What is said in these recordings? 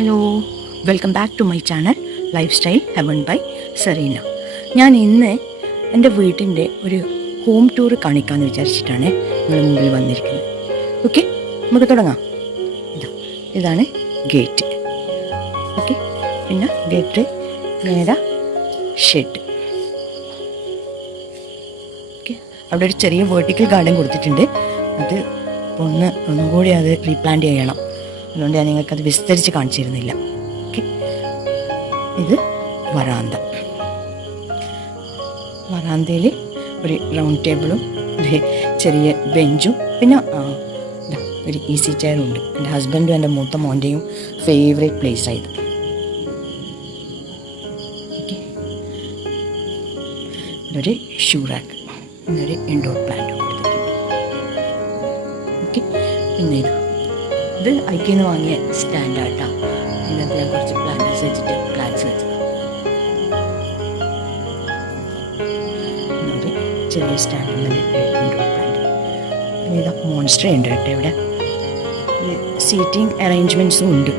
Hello, welcome back to my channel life style heaven by Serena. ഞാൻ ഇന്ന് എൻ്റെ വീട്ടിൻ്റെ ഒരു ഹോം ടൂർ കാണിക്കാമെന്ന് വിചാരിച്ചിട്ടാണ് നിങ്ങളുടെ മുമ്പിൽ വന്നിരിക്കുന്നത്. ഓക്കെ, നമുക്ക് തുടങ്ങാം. ഇതാണ് ഗേറ്റ്. ഓക്കെ, പിന്നെ ഗേറ്റ് നേരെ ഷെഡ്. ഓക്കെ, അവിടെ ഒരു ചെറിയ വേർട്ടിക്കൽ ഗാർഡൻ കൊടുത്തിട്ടുണ്ട്. അത് ഒന്നും കൂടി അത് റീപ്ലാന്റ് ചെയ്യണം. അതുകൊണ്ട് ഞാൻ നിങ്ങൾക്കത് വിസ്തരിച്ച് കാണിച്ചിരുന്നില്ല. ഓക്കെ, ഇത് വരാന്തയിൽ ഒരു റൗണ്ട് ടേബിളും ഒരു ചെറിയ ബെഞ്ചും പിന്നെ ഒരു ഈസി ചെയറും ഉണ്ട്. എൻ്റെ ഹസ്ബൻഡും എൻ്റെ മൂത്ത മോൻ്റെയും ഫേവറേറ്റ് പ്ലേസായത്. ഓക്കെ, ഒരു ഷൂ റാക്ക്, ഒരു ഇൻഡോർ പ്ലാന്റും കൊടുത്തിട്ടുണ്ട്. ഓക്കെ, പിന്നെ ഇത് ഐക്കിന്ന് വാങ്ങിയ സ്റ്റാൻഡാട്ടാ. ഇതിനകത്ത് ഞാൻ കുറച്ച് പ്ലാന്റ്സ് വെച്ചത് ചെറിയ സ്റ്റാൻഡ് ഇൻഡോർ പ്ലാന്റ്. പിന്നെ ഇതാ മോൺസ്റ്റർ ഉണ്ട് കേട്ടോ. ഇവിടെ സീറ്റിംഗ് അറേഞ്ച്മെൻറ്റ്സും ഉണ്ട്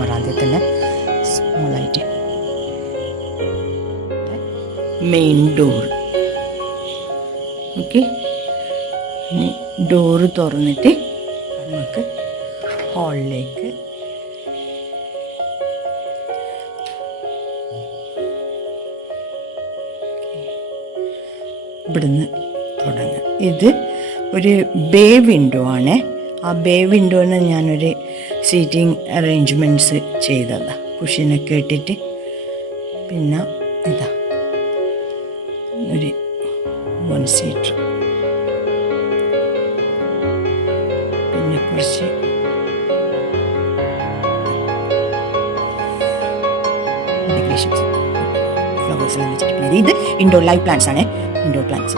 വരാന്തയിൽ തന്നെ സ്മോളായിട്ട്. Main door. ഓക്കെ, ഇനി ഡോറ് തുറന്നിട്ട് നമുക്ക് ഹാളിലേക്ക് ഇവിടുന്ന് തുടങ്ങാം. ഇത് ഒരു ബേ വിൻഡോ ആണ്. ആ ബേ വിൻഡോന്ന് ഞാനൊരു സീറ്റിംഗ് അറേഞ്ച്മെൻറ്റ്സ് ചെയ്തതാണ്, കുഷ്യനൊക്കെ ഇട്ടിട്ട്. പിന്നെ ഇതാ ഒരു 1 സീറ്റർ, പിന്നെ കുറച്ച് ഡെക്കറേഷൻസ് ഫ്ലവേഴ്സെല്ലാം വെച്ചിട്ടുള്ളത്. ഇത് ഇൻഡോർ ലൈവ് പ്ലാന്റ്സ് ആണ്. ഇൻഡോർ പ്ലാന്റ്സ്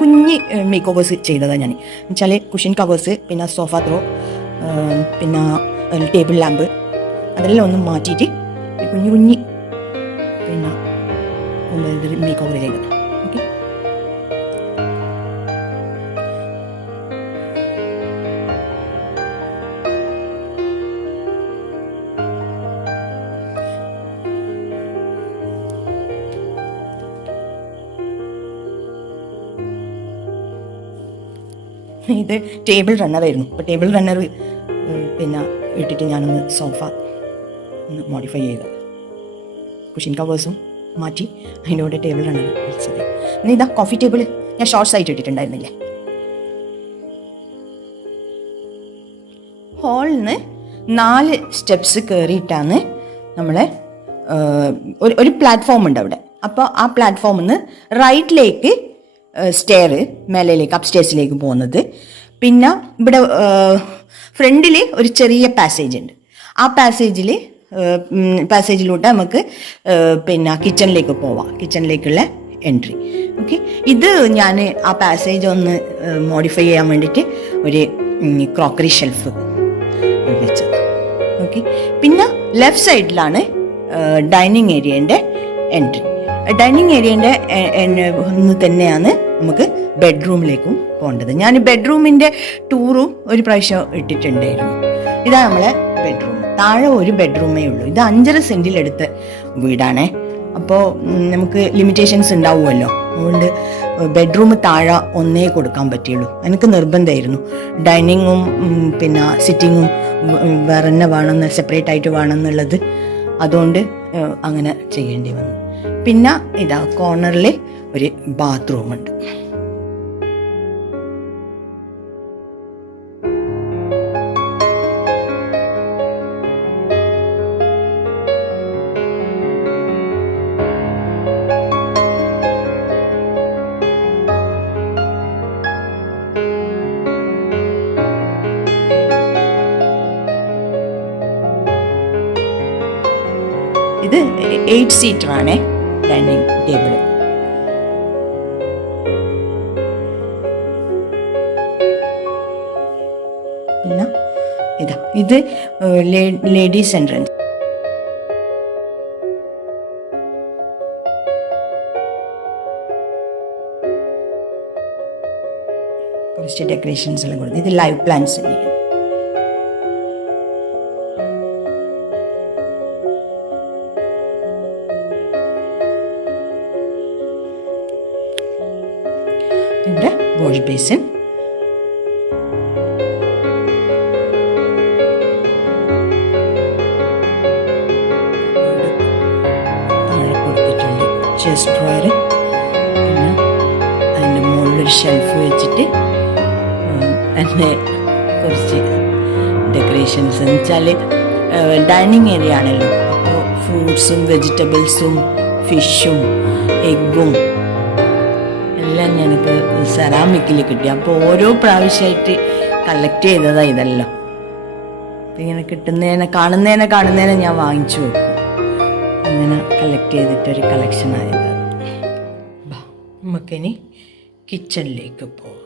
കുഞ്ഞി മേക്ക് ഓവേഴ്സ് ചെയ്തതാണ് ഞാൻ. എന്നുവെച്ചാൽ കുഷ്യൻ കവേഴ്സ്, പിന്നെ സോഫ ത്രോ, പിന്നെ ടേബിൾ ലാമ്പ്, അതെല്ലാം ഒന്ന് മാറ്റിയിട്ട് കുഞ്ഞി പിന്നെ മേക്ക് ഓവർ ചെയ്തത്. ഓക്കെ, ഇത് ടേബിൾ റണ്ണറായിരുന്നു. അപ്പോൾ ടേബിൾ റണ്ണർ പിന്നെ ഇട്ടിട്ട് ഞാനൊന്ന് സോഫ ഒന്ന് മോഡിഫൈ ചെയ്തത്. കുഷ്യൻ കവേഴ്സും മാറ്റി അതിൻ്റെ കൂടെ ടേബിൾ റണ്ണർ വെച്ചത്. ഇനി ഇതാ കോഫി ടേബിൾ ഞാൻ ഷോർട്ട്സ് ആയിട്ട് ഇട്ടിട്ടുണ്ടായിരുന്നില്ലേ. ഹാളിന്ന് 4 സ്റ്റെപ്സ് കയറിയിട്ടാണ് നമ്മളെ ഒരു പ്ലാറ്റ്ഫോം ഉണ്ട് അവിടെ. അപ്പോൾ ആ പ്ലാറ്റ്ഫോമിൽ നിന്ന് റൈറ്റിലേക്ക് സ്റ്റെയർ മേലയിലേക്ക് അപ്സ്റ്റേഴ്സിലേക്ക് പോകുന്നത്. പിന്നെ ഇവിടെ ഫ്രണ്ടിൽ ഒരു ചെറിയ പാസേജ് ഉണ്ട്. ആ പാസേജിലൂടെ നമുക്ക് പിന്നെ കിച്ചണിലേക്ക് പോവാം, കിച്ചണിലേക്കുള്ള എൻട്രി. ഓക്കെ, ഇത് ഞാൻ ആ പാസേജ് ഒന്ന് മോഡിഫൈ ചെയ്യാൻ വേണ്ടിയിട്ട് ഒരു ക്രോക്കറി ഷെൽഫ് വെച്ചത്. ഓക്കെ, പിന്നെ ലെഫ്റ്റ് സൈഡിലാണ് ഡൈനിങ് ഏരിയൻ്റെ എൻട്രി. ഡൈനിങ് ഏരിയൻ്റെ ഒന്ന് തന്നെയാണ് നമുക്ക് ബെഡ്റൂമിലേക്കും പോകേണ്ടത്. ഞാൻ ബെഡ്റൂമിൻ്റെ ടൂറും ഒരു പ്രാവശ്യം ഇട്ടിട്ടുണ്ടായിരുന്നു. ഇതാണ് നമ്മളെ ബെഡ്റൂം. താഴെ ഒരു ബെഡ്റൂമേ ഉള്ളൂ. ഇത് 5.5 സെൻറ്റിലെടുത്ത വീടാണേ. അപ്പോൾ നമുക്ക് ലിമിറ്റേഷൻസ് ഉണ്ടാവുമല്ലോ. അതുകൊണ്ട് ബെഡ്റൂം താഴെ ഒന്നേ കൊടുക്കാൻ പറ്റുള്ളൂ. എനിക്ക് നിർബന്ധമായിരുന്നു ഡൈനിങ്ങും പിന്നെ സിറ്റിങ്ങും വേറെ തന്നെ വേണമെന്ന്, സെപ്പറേറ്റ് ആയിട്ട് വേണമെന്നുള്ളത്. അതുകൊണ്ട് അങ്ങനെ ചെയ്യേണ്ടി വന്നു. പിന്നെ ഇതാ കോർണറിൽ ഒരു ബാത്റൂമുണ്ട്. ഇത് 8 സീറ്ററാണ് ഡൈനിങ് ടേബിൾ. പിന്നെ ഇത് ലേഡീസ് എൻട്രൻസ്. കുറച്ച് ഡെക്കറേഷൻസ് എല്ലാം കൊടുത്തു. ഇത് ലൈവ് പ്ലാന്റ്സ് തന്നെയാണ്. ഇവിടെ വാഷ് ബേസിൻ, താഴെ കൊടുത്തിട്ടുണ്ട് ചെസ്റ്റ് ഡ്രോയർ. പിന്നെ അതിൻ്റെ മുകളിലൊരു ഷെൽഫ് വെച്ചിട്ട് തന്നെ കുറച്ച് ഡെക്കറേഷൻസ് എന്ന് വെച്ചാൽ ഡൈനിങ് ഏരിയ ആണല്ലോ, അപ്പോൾ ഫ്രൂട്ട്സും വെജിറ്റബിൾസും ഫിഷും എഗ്ഗും എല്ലാം ഞങ്ങൾക്ക് സെറാമിക്കിൽ കിട്ടി. അപ്പോൾ ഓരോ പ്രാവശ്യമായിട്ട് കളക്ട് ചെയ്തതാണ് ഇതെല്ലാം. അപ്പം ഇങ്ങനെ കാണുന്നതിനെ ഞാൻ വാങ്ങിച്ചു വെക്കും. അങ്ങനെ കളക്ട് ചെയ്തിട്ടൊരു കളക്ഷനായത്. നമുക്കിനി കിച്ചണിലേക്ക് പോകാം.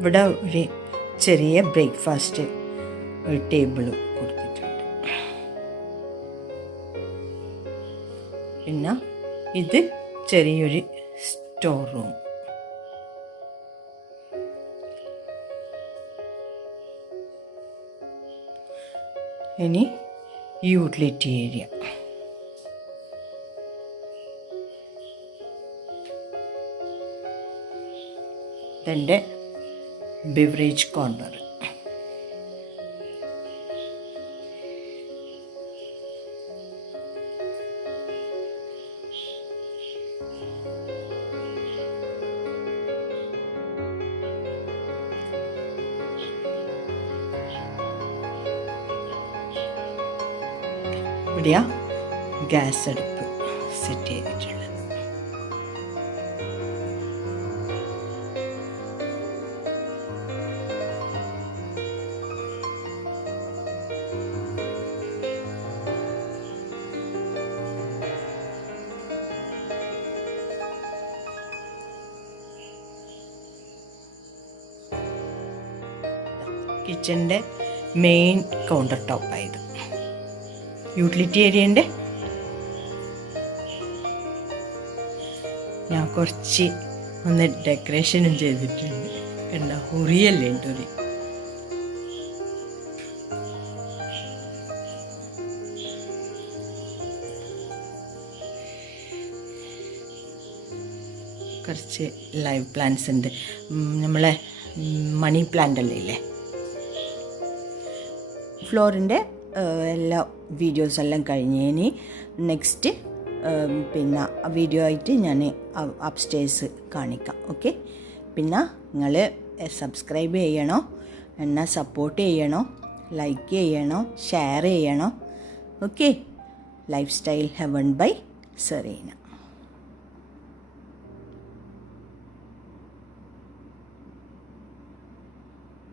ഇവിടെ ഒരു ചെറിയ ബ്രേക്ക്ഫാസ്റ്റ് ഒരു ടേബിൾ കൊടുത്തിട്ടുണ്ട്. പിന്നെ ഇത് ചെറിയൊരു സ്റ്റോർ റൂം. ഇനി യൂട്ടിലിറ്റി ഏരിയ. ഇതെൻ്റെ ബിവറേജ് കോർണർ. ഇവിടെയാ ഗ്യാസ് അടുപ്പ് സെറ്റ് ചെയ്തിട്ടുള്ളത്. കിച്ചൻ്റെ മെയിൻ കൗണ്ടർ ടോപ്പായത്. യൂട്ടിലിറ്റി ഏരിയൻ്റെ ഞാൻ കുറച്ച് ഒന്ന് ഡെക്കറേഷനും ചെയ്തിട്ടുണ്ട്. കണ്ട ഹുറിയല്ലേ ഉണ്ടൊരു. കുറച്ച് ലൈവ് പ്ലാന്റ്സ് ഉണ്ട്. നമ്മളെ മണി പ്ലാന്റ് അല്ലേ ഇല്ലേ. ഫ്ലോറിൻ്റെ എല്ലാ വീഡിയോസെല്ലാം കഴിഞ്ഞതിന് നെക്സ്റ്റ് പിന്നെ വീഡിയോ ആയിട്ട് ഞാൻ അപ്സ്റ്റേഴ്സ് കാണിക്കാം. ഓക്കെ. പിന്നെ നിങ്ങൾ സബ്സ്ക്രൈബ് ചെയ്യണോ, എന്നെ സപ്പോർട്ട് ചെയ്യണോ, ലൈക്ക് ചെയ്യണോ, ഷെയർ ചെയ്യണോ. Okay. Life style heaven by Serena.